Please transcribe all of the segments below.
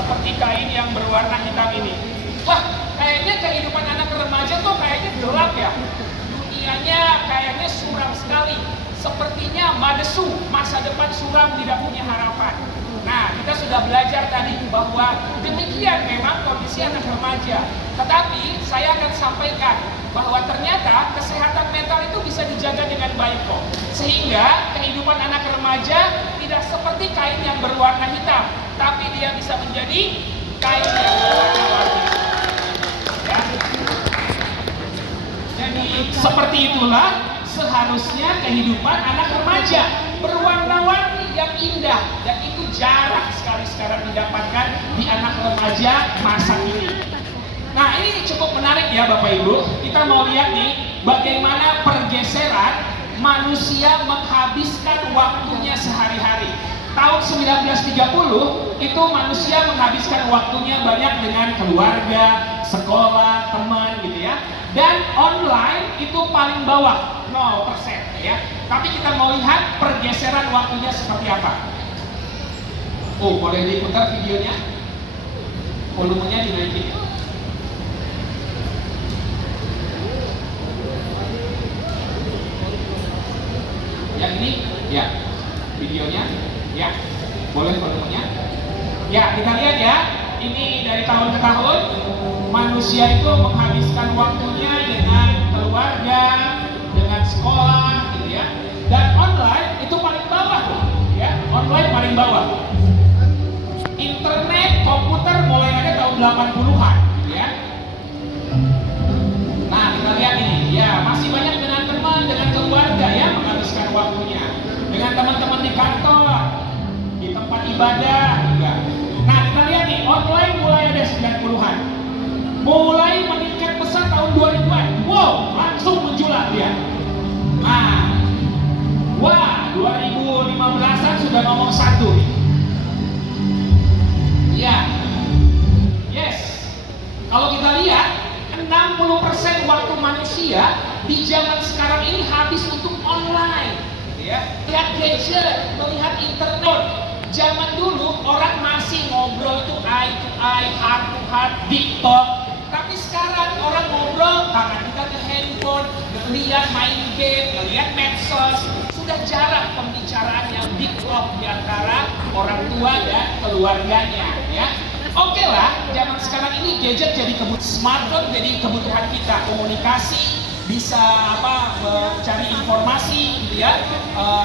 seperti kain yang berwarna hitam ini. Wah, kayaknya kehidupan anak remaja tuh kayaknya gelap ya. Dunianya kayaknya suram sekali. Sepertinya madesu, masa depan suram, tidak punya harapan. Nah, kita sudah belajar tadi bahwa demikian memang kondisi anak remaja. Tetapi saya akan sampaikan bahwa ternyata kesehatan mental itu bisa dijaga dengan baik kok. Sehingga kehidupan anak remaja tidak seperti kain yang berwarna hitam, tapi dia bisa menjadi kain yang berwarna-warni. Ya. Jadi seperti itulah seharusnya kehidupan anak remaja, berwarna-warni yang indah, dan itu jarang sekali sekarang didapatkan di anak remaja masa ini. Nah, ini cukup menarik ya Bapak Ibu. Kita mau lihat nih bagaimana pergeseran manusia menghabiskan waktunya sehari-hari. Tahun 1930 itu manusia menghabiskan waktunya banyak dengan keluarga, sekolah, teman gitu ya. Dan online itu paling bawah, 0% ya. Tapi kita mau lihat pergeseran waktunya seperti apa. Oh, boleh diputar videonya? Volumenya dinaikin. Yang ini, ya, videonya, ya, boleh volumenya. Ya, kita lihat ya, ini dari tahun ke tahun, manusia itu menghabiskan waktunya dengan keluarga, dengan sekolah, gitu ya. Dan online itu paling bawah tuh, ya, online paling bawah. Internet, komputer mulai ada tahun 80-an, ya. Nah, kita lihat ini, ya, masih banyak dengan teman, dengan keluarga ya, menghabiskan waktunya. Dengan teman-teman di kantor, di tempat ibadah juga. Nah, kita lihat nih, online mulai ada 90-an. Mulai meningkat pesat tahun 2000-an. Wow, langsung menjulang dia. Nah, wah, 2015-an sudah nomor 1 nih. Ya, yes. Kalau kita lihat, 60% waktu manusia di zaman sekarang ini habis untuk online, ya. Lihat gadget, melihat internet. Zaman dulu orang masih ngobrol itu eye to eye, heart to heart, deep talk. Tapi sekarang orang ngobrol, tangan kita ke handphone, lihat main game, lihat medsos. Sudah jarang pembicaraan yang deep talk di antara orang tua dan keluarganya, ya. Oke lah, zaman sekarang ini gadget jadi kebutuhan, smartphone jadi kebutuhan kita, komunikasi, bisa mencari informasi, gitu ya.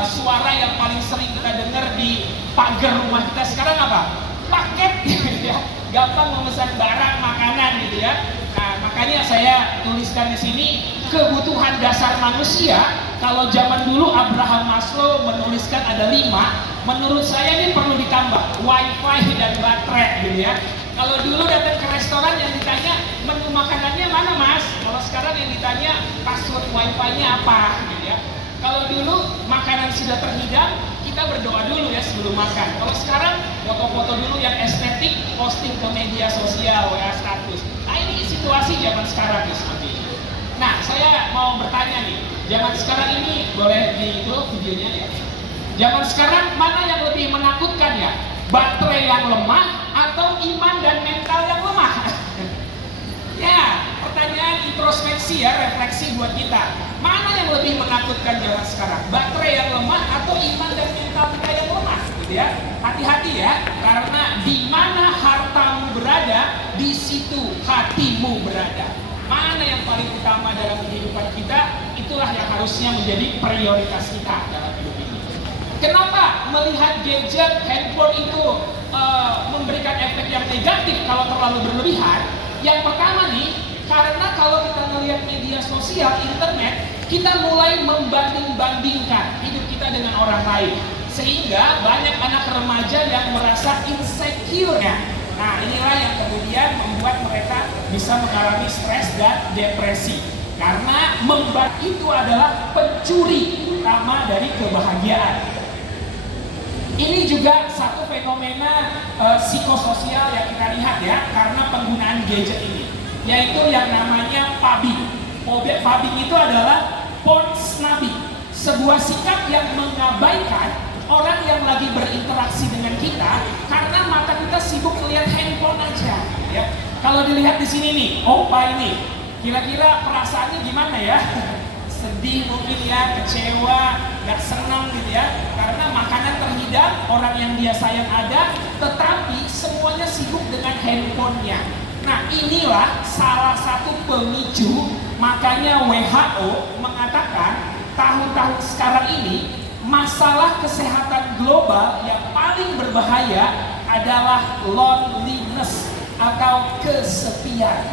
Suara yang paling sering kita dengar di pagar rumah kita sekarang apa? Paket, gitu ya. Gampang memesan barang, makanan, gitu ya. Nah, makanya saya tuliskan di sini kebutuhan dasar manusia. Kalau zaman dulu Abraham Maslow menuliskan ada 5, menurut saya ini perlu ditambah wifi dan baterai gitu ya. Kalau dulu datang ke restoran yang ditanya menu makanannya mana mas, kalau sekarang yang ditanya password wifi-nya apa gitu ya. Kalau dulu makanan sudah terhidang, kita berdoa dulu ya sebelum makan. Kalau sekarang foto-foto dulu yang estetik, posting ke media sosial, WA status. Nah, ini situasi zaman sekarang ya seperti ini. Nah, saya mau bertanya nih, zaman sekarang ini boleh di videonya ya. Zaman sekarang mana yang lebih menakutkan ya? Baterai yang lemah atau iman dan mental yang lemah? Ya, pertanyaan introspeksi ya, refleksi buat kita. Mana yang lebih menakutkan zaman sekarang? Baterai yang lemah atau iman dan mental kita yang lemah? Gitu ya. Hati-hati ya, karena di mana hartamu berada, di situ hatimu berada. Mana yang paling utama dalam kehidupan kita, itulah yang harusnya menjadi prioritas kita dalam hidup ini. Kenapa melihat gadget, handphone itu memberikan efek yang negatif kalau terlalu berlebihan? Yang pertama nih, karena kalau kita melihat media sosial, internet, kita mulai membanding-bandingkan hidup kita dengan orang lain. Sehingga banyak anak remaja yang merasa insecure. Nah, inilah yang kemudian membuat mereka bisa mengalami stres dan depresi. Karena itu adalah pencuri utama dari kebahagiaan. Ini juga satu fenomena psikososial yang kita lihat ya, karena penggunaan gadget ini, yaitu yang namanya pubbing. Pubbing itu adalah porn snubbing, sebuah sikap yang mengabaikan orang yang lagi berinteraksi dengan kita karena mata kita sibuk melihat handphone. remaja, ya. Kalau dilihat di sini nih, opa ini, kira-kira perasaannya gimana ya? Sedih mungkin ya, kecewa, nggak senang gitu ya, karena makanan terhidang, orang yang dia sayang ada, tetapi semuanya sibuk dengan handphonenya. Nah, inilah salah satu pemicu, makanya WHO mengatakan tahun-tahun sekarang ini masalah kesehatan global yang paling berbahaya adalah loneliness atau kesepian.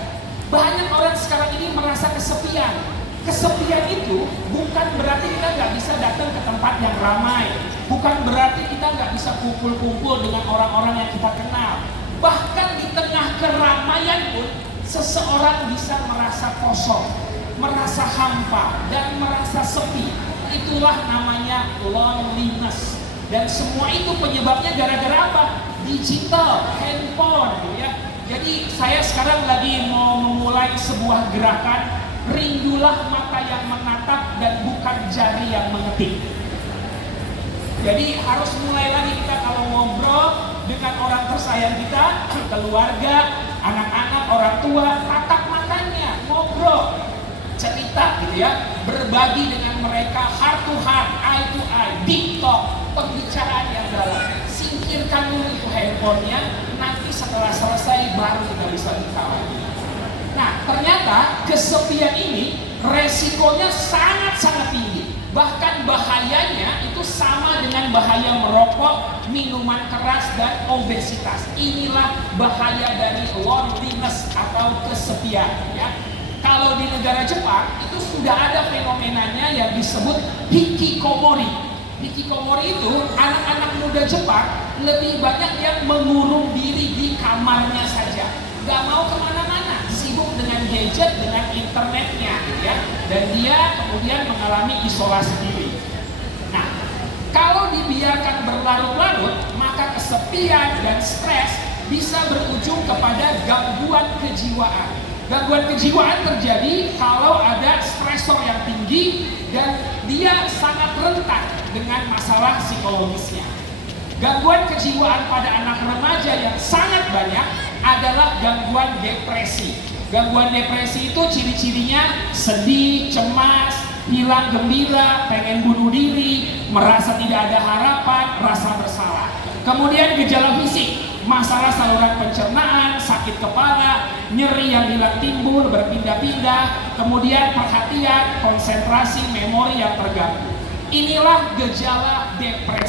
Banyak orang sekarang ini merasa kesepian. Kesepian itu bukan berarti kita nggak bisa datang ke tempat yang ramai, bukan berarti kita nggak bisa kumpul-kumpul dengan orang-orang yang kita kenal. Bahkan di tengah keramaian pun seseorang bisa merasa kosong, merasa hampa, dan merasa sepi. Itulah namanya loneliness. Dan semua itu penyebabnya gara-gara apa? Digital, handphone, ya. Jadi saya sekarang lagi mau memulai sebuah gerakan, rindulah mata yang menatap dan bukan jari yang mengetik. Jadi harus mulai lagi kita kalau ngobrol dengan orang tersayang kita, keluarga, anak-anak, orang tua, tatap matanya, ngobrol, cerita gitu ya, berbagi dengan mereka heart to heart, eye to eye, deep talk, pembicaraan yang dalam. Singkirkan dulu itu handphonenya, nanti setelah selesai baru kita bisa buka lagi. Nah, ternyata kesepian ini resikonya sangat-sangat tinggi. Bahkan bahayanya itu sama dengan bahaya merokok, minuman keras, dan obesitas. Inilah bahaya dari loneliness atau kesepian, ya. Kalau di negara Jepang itu sudah ada fenomenanya yang disebut hikikomori. Hikikomori itu anak-anak muda Jepang lebih banyak yang mengurung diri di kamarnya saja, gak mau kemana-mana, sibuk dengan gadget, dengan internetnya, ya. Dan dia kemudian mengalami isolasi diri. Nah, kalau dibiarkan berlarut-larut, maka kesepian dan stres bisa berujung kepada gangguan kejiwaan. Gangguan kejiwaan terjadi kalau ada stresor yang tinggi dan dia sangat rentan dengan masalah psikologisnya. Gangguan kejiwaan pada anak remaja yang sangat banyak adalah gangguan depresi. Gangguan depresi itu ciri-cirinya sedih, cemas, hilang gembira, pengen bunuh diri, merasa tidak ada harapan, rasa bersalah. Kemudian gejala fisik, masalah saluran pencernaan, sakit kepala, nyeri yang hilang timbul, berpindah-pindah, kemudian perhatian, konsentrasi, memori yang terganggu. Inilah gejala depresi.